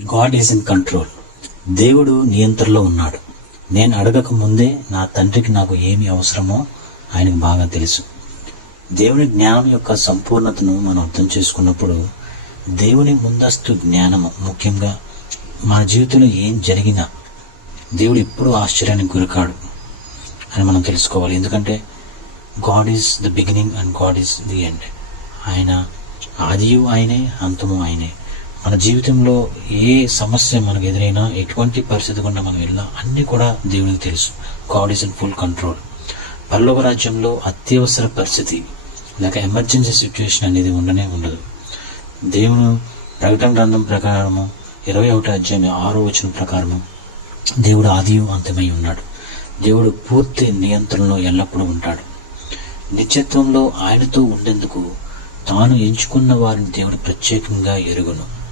God is in control దేవుడు నియంత్రణలో ఉన్నాడు. నేను అడగక ముందే నా తండ్రికి నాకు ఏమి అవసరమో ఆయనకు బాగా తెలుసు. దేవుని జ్ఞానం యొక్క సంపూర్ణతను మనం అర్థం చేసుకున్నప్పుడు దేవుని ముందస్తు జ్ఞానము ముఖ్యంగా మన జీవితంలో ఏం జరిగినా దేవుడు ఎప్పుడూ ఆశ్చర్యానికి గురికాడు అని మనం తెలుసుకోవాలి. ఎందుకంటే God is the beginning and God is the end ఆయన ఆదియు ఆయనే అంతము ఆయనే. మన జీవితంలో ఏ సమస్య మనకు ఎదురైనా ఎటువంటి పరిస్థితి గుండా మనం వెళ్ళినా అన్ని కూడా దేవునికి తెలుసు. God is in full control Pallava రాజ్యంలో అత్యవసర పరిస్థితి. లేక ఎమర్జెన్సీ సిచ్యువేషన్ అనేది ఉండనే ఉండదు. దేవుడు ప్రకటన గ్రంథం ప్రకారము ఇరవై ఒకటి అధ్యాయం ఆరో వచనం ప్రకారము దేవుడు ఆదియం అంతమై ఉన్నాడు. దేవుడు పూర్తి నియంత్రణలో ఎల్లప్పుడూ ఉంటాడు. నిత్యత్వంలో ఆయనతో ఉండేందుకు తాను ఎంచుకున్న వారిని దేవుడు ప్రత్యేకంగా ఎరుగును.